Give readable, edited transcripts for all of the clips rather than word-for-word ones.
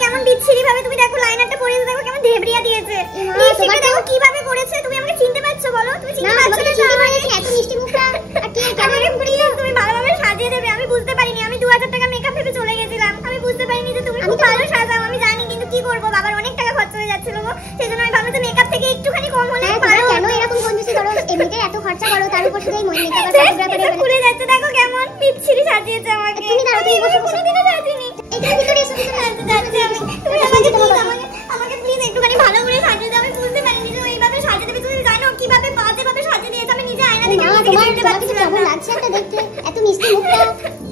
কেমন বিচ্ছিরি ভাবে তুমি দেখো লাইনারটা পরিয়ে দেখো কেমন ধেবড়িয়া দিয়েছে। লিপস্টিকটা দেখো কিভাবে করেছে, তুমি আমাকে চিনতে পারছো বলো? তুমি চিনতে পারছো না? চিনতে পারছি এত মিষ্টি মুখটা আর কি আমাকে প্লিজ তুমি ভালোভাবে সাজিয়ে দেবে। আমি বুঝতে পারিনি, আমি 2000 টাকা মেকআপ ভেবে চলে গেছিলাম। আমি বুঝতে পারিনি যে তুমি খুব ভালো সাজাও। আমি জানি কিন্তু কি করব, বাবার অনেক টাকা খরচ হয়ে যাচ্ছিল গো, সেজন্য আমি ভাবলাম যে মেকআপ থেকে একটুখানি কম হলে পারো। কেন এরকম কনজুসি করো? এমনিতে এত খরচা করো, তার উপর শুধু এই মেকআপ আর ফটোগ্রাফারে খুলে যাচ্ছে। দেখো কেমন বিচ্ছিরি সাজিয়েছে আমাকে। তুমি দাঁড়াও, তুমি বসো, কোনোদিনও সাজিনি। এটা ভিতরে এসো, ভিতরে যাচ্ছে আমি। তুমি আমাকে প্লিজ একটুখানি ভালো করে সাজিয়ে দাও। আমি বুঝতে পারিনি যে এইভাবে সাজিয়ে দেবে। তুমি জানো কিভাবে বাজে ভাবে সাজিয়ে দিয়েছে। আমি নিজে আয়না দেখে তোমাকে কেমন লাগছে এটা দেখতে, এত মিষ্টি মুখটা।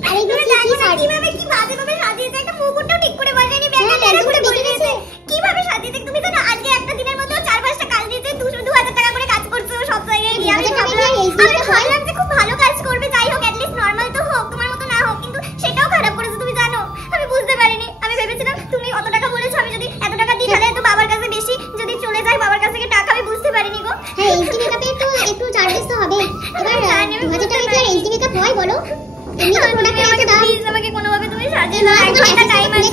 আর এইগুলো কি শাড়ি কিভাবে কি বাজে ভাবে সাজিয়েছে, একটা মুকুটটাও ঠিক করে বসায়নি, ব্যাগটা টেনে করে বসিয়েছে। কিভাবে সাজিয়েছে তুমি জানো? আজকে একটা দিনের মধ্যে 4-5টা কাজ দিয়েছে, 2000 টাকা করে কাজ করছে সব জায়গায় গিয়ে। আমি ভাবলাম যে খুব ভালো কাজ করবে, যাই হোক এট লিস্ট নরমাল তো হোক, তোমার মতো না হোক, কিন্তু সেটাও খারাপ করেছে তুমি জানো। আমি বুঝতে পারিনি। আমি ভেবেছিলাম তুমি অত টাকা বলেছো, আমি যদি এত টাকা দিই তাহলে তো বাবার কাছে বেশি যদি চলে যায় বাবার কাছ থেকে টাকা। আমি বুঝতে পারিনি গো। হ্যাঁ এইচডি মেকআপে একটু চার্জেস তো হবে। এবার 2000 টাকা কি আর এইচডি মেকআপ হয় বলো? এমনি তো প্রোডাক্ট আছে দাও। প্লিজ আমাকে কোনোভাবে তুমি সাজিয়ে দাও। 1 ঘন্টা টাইম আছে।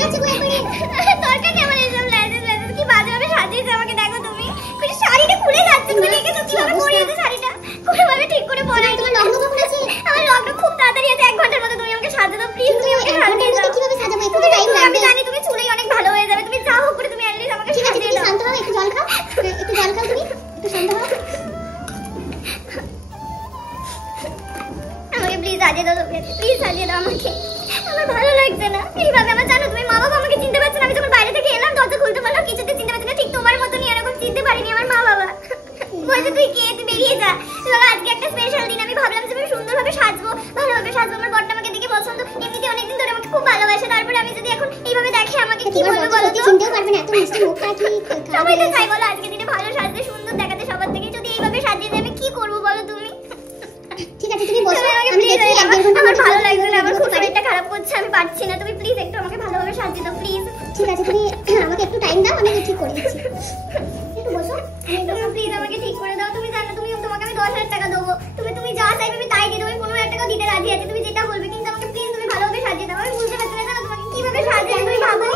দরকার নেই আমার এইসব লেজেস কি বাজে ভাবে সাজিয়েছে আমাকে। দেখো তুমি শাড়িটা খুলে যাচ্ছে, তুমি দেখেছো কিভাবে পরিয়েছে শাড়িটা? কোনোভাবে ঠিক করে পরাই। তোমার লগ্ন কখন আছে? আমার লগ্ন খুব তাড়াতাড়ি আছে, 1 ঘন্টার মধ্যে। তুমি আমাকে সাজিয়ে দাও প্লিজ। তুমি আমাকে সাজিয়ে দাও। কিভাবে সাজাবো? একটু তো টাইম লাগবে। আমি জানি তুমি চুলেই অনেক ভালো হয়ে যাবে, তুমি যা হোক করে তুমি এটলিস্ট আমাকে সাজিয়ে দাও। শান্ত হও, একটু জল খাও, একটু জল খাও, তুমি একটু শান্ত হও। আমাকে প্লিজ সাজিয়ে দাও, প্লিজ সাজিয়ে দাও আমাকে। আমার ভালো লাগছে না এইভাবে। আমার জানো তুমি মা বাবা আমাকে চিনতে পারছে না। আমি যখন বাইরে থেকে এলাম দরজা খুলতে পারলাম, কিছুতে চিনতে পারছে না। ঠিক তোমার মতনই এরকম চিনতে পারিনি আমার মা বাবা। বলছে তুই কে, তুই বেরিয়ে যা। চলো আজকে একটা স্পেশাল দিন, আমি ভাবলাম যে আমি সুন্দরভাবে সাজবো, ভালোভাবে সাজবো। আমার বরটা আমাকে দেখে পছন্দ, এমনিতে অনেকদিন ধরে আমাকে খুব ভালোবাসে। তারপরে আমি যদি এখন এইভাবে দেখে আমাকে কি বলবো বলো তো? চিনতেও পারবে না, এত মিষ্টি মুখটা কি। সবাই তো চাই বলো আজকে দিনে ভালো সাজতে, সুন্দর দেখাতে সবার থেকে। যদি এইভাবে সাজিয়ে দেয় আমি কি করবো বলো তুমি? ঠিক আছে তুমি বসো, আমি দেখি 1-1.5 ঘন্টা। আমার ভালো লাগছে না, আমার খুব শরীরটা খারাপ করছে, আমি পারছি না। তুমি প্লিজ একটু আমাকে ভালোভাবে সাজিয়ে দাও প্লিজ। ঠিক আছে তুমি আমাকে একটু টাইম দাও, আমি ঠিক করে দিচ্ছি। একটু বসো, তুমি প্লিজ আমাকে ঠিক করে দাও। তুমি জানো তোমাকে আমি 10,000 টাকা দেবো। তুমি যা চাইবে আমি তাই দিয়ে দেবো। 15,000 টাকা দিতে রাজি আছি, তুমি যেটা বলবে। কিন্তু আমাকে প্লিজ তুমি ভালোভাবে সাজিয়ে দাও। আমি বুঝতে পারছি না জানো তোমাকে কিভাবে সাজিয়ে তুমি ভাবো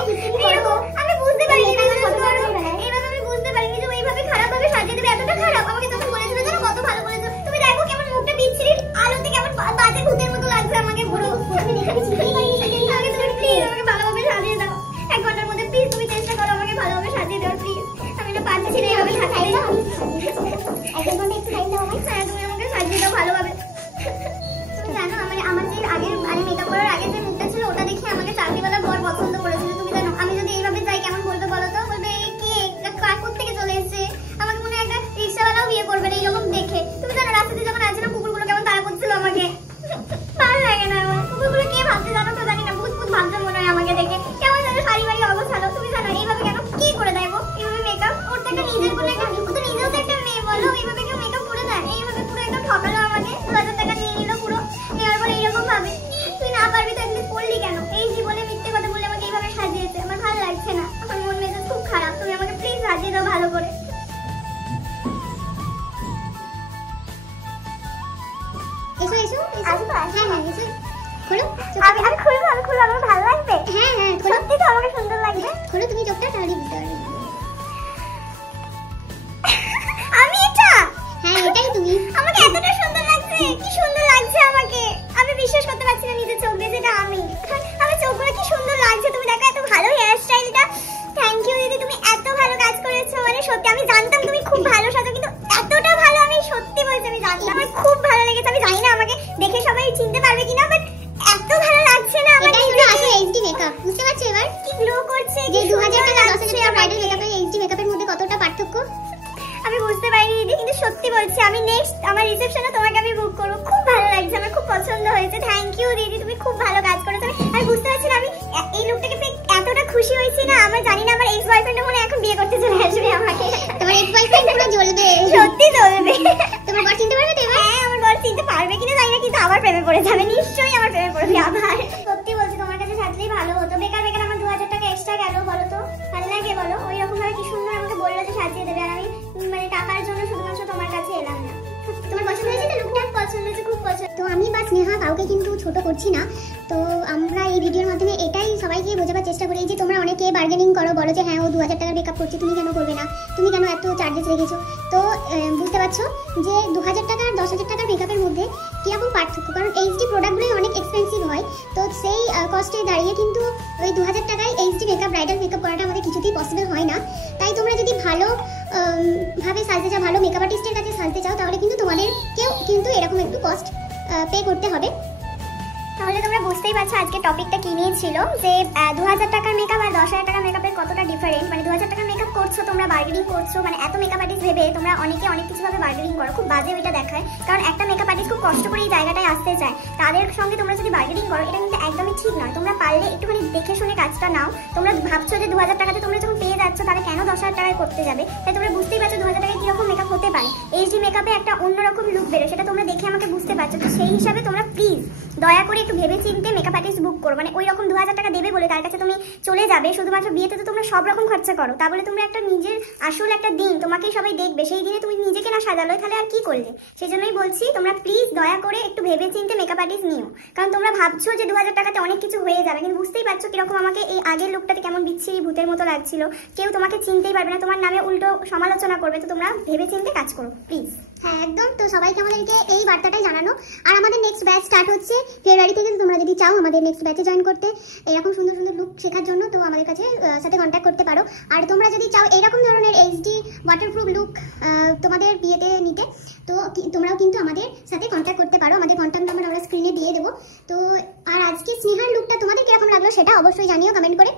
এরকম। আমি বুঝতে পারিনি না এইভাবে। আমি বুঝতে পারিনি যে এইভাবে খারাপ ভাবে সাজিয়ে দেবে, এতটা খারাপ। আমাকে যখন বলেছিল জানো কত ভালো বলেছো। তুমি দেখো কেমন মুখটা বিচ্ছিরি আলোতে কেমন বাজে ভূতের মতো লাগছে আমাকে পুরো। আমি চিনতেই পারিনি। আগে তুমি প্লিজ আমাকে ভালোভাবে সাজিয়ে দাও 1 ঘন্টার মধ্যে। প্লিজ তুমি চেষ্টা করো আমাকে ভালোভাবে সাজিয়ে দাও প্লিজ। আমি না পারছি না এইভাবে সাজিয়ে দাও। 1 ঘন্টা একটু টাইম দাও আমায়। হ্যাঁ তুমি আমাকে সাজিয়ে দাও ভালোভাবে। তুমি জানো আমার যে আগের মেকআপ করার আগে যে মুখটা ছিল ওটা দেখে আমাকে চাকরিওয়ালা বর পছন্দ করেছিল। তুমি জানো আমি যদি এইভাবে যাই কেমন বলবে বলো তো? বলবে কে কোথা থেকে চলে এসেছে, আমাকে মনে হয় একটা রিক্সাওয়ালাও বিয়ে করবে না এইরকম দেখে। তুমি জানো রাস্তাতে যখন আছে না কুকুরগুলো কেমন তাড়া করছিল আমাকে। ভালো লাগে না আমার। কুকুরগুলো কে ভাবছে জানো তো? জানি না, ভূত ভাবছে মনে হয় আমাকে দেখে। কেমন যেন শাড়ি বাড়ি অবস্থালো। তুমি জানো এইভাবে কেন কি করে দেয় এইভাবে মেকআপ? ওর তো একটা নিজের কোনো একটা, ও তো নিজেও তো একটা মেয়ে বলো। এইভাবে কেউ মেকআপ করে দেয়? এইভাবে পুরো একদম ঠকালো আমাকে। 2000 টাকা নিয়ে নিল পুরো। নেওয়ার পরে এইরকম ভাবে তুই না পারবি তো এমনি করলি কেন? এই জীবনে মিথ্যে কথা বলে আমাকে এইভাবে সাজিয়েছে। আমার ভালো লাগছে না, আমার মন মেজাজ খুব খারাপ। তুমি আমাকে প্লিজ সাজিয়ে দাও ভালো করে। এসো এসো এসো। হ্যাঁ এসো। খোলো। আমি খুলবো, আমার ভালো লাগবে। হ্যাঁ খোলো। সত্যি তো আমাকে সুন্দর লাগবে। খোলো তুমি চোখটা, তাহলে বুঝতে পারবে। আমি এটা? হ্যাঁ এটাই তুমি। আমাকে এতটা সুন্দর লাগছে, কি সুন্দর লাগছে আমাকে। আমি বিশ্বাস করতে পারছি না নিজের চোখ দিয়ে যেটা আমি। আমার চোখগুলো কি সুন্দর লাগছে। তুমি দেখো এত ভালো হেয়ার স্টাইলটা। থ্যাংক ইউ দিদি, তুমি এত ভালো কাজ করেছো। মানে সত্যি আমি জানতাম তুমি খুব ভালো সাজো, কিন্তু এতটা ভালো আমি সত্যি বলছি আমি জানতাম। আমার খুব ভালো লেগেছে। আমি জানি না আমাকে দেখে সবাই চিনতে পারবে কিনা, বাট এত ভালো লাগছে না আমার। এটাই হলো আসলে এইচডি মেকআপ। বুঝতে পারছো এবার কি গ্লো করছে? যে 2000 টাকা 10,000 টাকা ব্রাইডাল মেকআপ আর এইচডি মেকআপের মধ্যে কতটা পার্থক্য আমি বুঝতে পারিনি দিদি। কিন্তু সত্যি বলছি আমি নেক্সট আমার রিসেপশনে তোমাকে আমি বুক করব। খুব ভালো লাগছে, আমার খুব পছন্দ হয়েছে। থ্যাংক ইউ দিদি, তুমি খুব ভালো কাজ করেছো। আমি বুঝতে পারছি না আমি এই লুকটাকে পেয়ে এতটা খুশি হয়েছি না। আমার জানি না আমার এক্স বয়ফ্রেন্ড মনে এখন বিয়ে করতে চলে আসবে আমাকে। তোমার এক্স বয়ফ্রেন্ড পুরো জ্বলবে, সত্যি জ্বলবে। তোমার বর চিনতে পারবে তো এবার? হ্যাঁ আমার বর চিনতে পারবে কিনা জানি না, কিন্তু আমার প্রেমে পড়ে যাবে। নিশ্চয়ই আমার প্রেমে পড়বে আবার। সত্যি বলছি তোমার কাছে সাজলেই ভালো হতো। বেকার বেকার আমার 2000 টাকা এক্সট্রা গেল বলো তো? ভালো লাগে বলো? ওই রকম ভাবে কি সুন্দর আমাকে বললো যে সাজিয়ে দেবে, আর আমি মানে টাকার জন্য শুধুমাত্র তোমার কাছে এলাম না। তোমার পছন্দ হয়েছে তো লুকটা? পছন্দ হয়েছে, খুব পছন্দ। তো আমি বা স্নেহা কাউকে কাউকে কিন্তু ছোট করছি না। তো আমরা এই ভিডিওর মাধ্যমে এটাই সবাইকে বোঝাবার চেষ্টা করি যে তোমরা অনেকে বার্গেনিং করো, বলো যে হ্যাঁ ও 2000 টাকার মেকআপ করছে, তুমি কেন করবে না, তুমি কেন এত চার্জেস রেখেছো। তো বুঝতে পারছো যে 2000 টাকা আর 10,000 টাকার মেকআপের মধ্যে কীরকম পার্থক্য, কারণ এইচডি প্রোডাক্টগুলোই অনেক এক্সপেন্সিভ হয়। তো সেই কস্টে দাঁড়িয়ে কিন্তু ওই 2000 টাকায় এইচডি মেকআপ, ব্রাইডাল মেকআপ করাটা আমাদের কিছুতেই পসিবল হয় না। তাই তোমরা যদি ভালো ভাবে সাজতে চাও, ভালো মেকআপ আর্টিস্টের কাছে সাজতে চাও, তাহলে কিন্তু তোমাদেরকেও কিন্তু এরকম একটু কস্ট পে করতে হবে। তাহলে তোমরা বুঝতেই পারছো আজকে টপিকটা কি নিয়েছিল, যে 2000 টাকার মেকআপ আর 10,000 টাকার মেকআপের কতটা ডিফারেন্ট। মানে 2000 টাকার মেকআপ করছো, তোমরা বার্গেনিং করছো, মানে এত মেকআপ আর্টিস্ট ভেবে তোমরা অনেকে অনেক কিছু ভাবে বার্গেনিং করো, খুব বাজে ওইটা দেখায়। কারণ একটা মেকআপ আর্টিস্ট খুব কষ্ট করে এই জায়গাটায় আসতে চায়, তাদের সঙ্গে তোমরা যদি বার্গেনিং করো এটা কিন্তু একদমই ঠিক নয়। তোমরা পারলে একটুখানি দেখে শুনে কাজটা নাও। তোমরা ভাবছো যে 2000 টাকাতে তোমরা যখন পেয়ে যাচ্ছ, তাহলে কেন 10,000 টাকায় করতে যাবে। তাই তোমরা বুঝতেই পারছো 2000 টাকায় কিরকম মেকআপ হতে পারে। এইচডি মেকআপে একটা অন্যরকম লুক বেরো, সেটা তোমরা দেখে আমাকে বুঝতে পারছো। তো সেই হিসাবে তোমরা প্লিজ দয়া করে একটু ভেবে চিন্তে মেকআপ আর্টিস্ট বুক করো। মানে ওই রকম 2000 টাকা দেবে বলে তার কাছে তুমি চলে যাবে শুধুমাত্র বিয়েতে, তো তোমরা সব রকম খরচা করো। তা বলে তোমরা একটা নিজের আসল একটা দিন তোমাকেই সবাই দেখবে, সেই দিনে তুমি নিজেকে না সাজালো, তাহলে আর কি করলে। সেই জন্যই বলছি তোমরা প্লিজ দয়া করে একটু ভেবে চিন্তে মেকআপ আর্টিস্ট নিও। কারণ তোমরা ভাবছো যে 2000 টাকাতে অনেক কিছু হয়ে যাবে, কিন্তু বুঝতেই পারছো কিরকম আমাকে এই আগের লুকটাতে কেমন বিচ্ছিরি ভূতের মতো লাগছিল। কেউ তোমাকে চিনতেই পারবে না, তোমার নামে উল্টো সমালোচনা করবে। তো তোমরা ভেবে চিন্তে কাজ করো প্লিজ। হ্যাঁ একদম। তো সবাইকে আমাদেরকে এই বার্তাটাই জানানো। আর আমাদের নেক্সট ব্যাচ স্টার্ট হচ্ছে ফেব্রুয়ারি থেকে। তোমরা যদি চাও আমাদের নেক্সট ব্যাচে জয়েন করতে, এরকম সুন্দর সুন্দর লুক শেখার জন্য, তো আমাদের কাছে সাথে কন্ট্যাক্ট করতে পারো। আর তোমরা যদি চাও এইরকম ধরনের এইচডি ওয়াটারপ্রুফ লুক তোমাদের বিয়েতে নিতে, তো তোমরাও কিন্তু আমাদের সাথে কন্ট্যাক্ট করতে পারো। আমাদের কন্ট্যাক্ট নাম্বার আমরা স্ক্রিনে দিয়ে দেবো। তো আর আজকে স্নেহার লুকটা তোমাদের কিরকম লাগলো সেটা অবশ্যই জানিও কমেন্ট করে।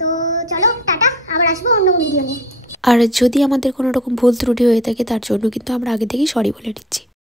তো চলো টাটা, আবার আসবো অন্য ভিডিও নিয়ে। আর যদি আমাদের কোনো রকম ভুল ত্রুটি হয়ে থাকে তার জন্য কিন্তু আমরা আগে থেকেই সরি বলে নিচ্ছি।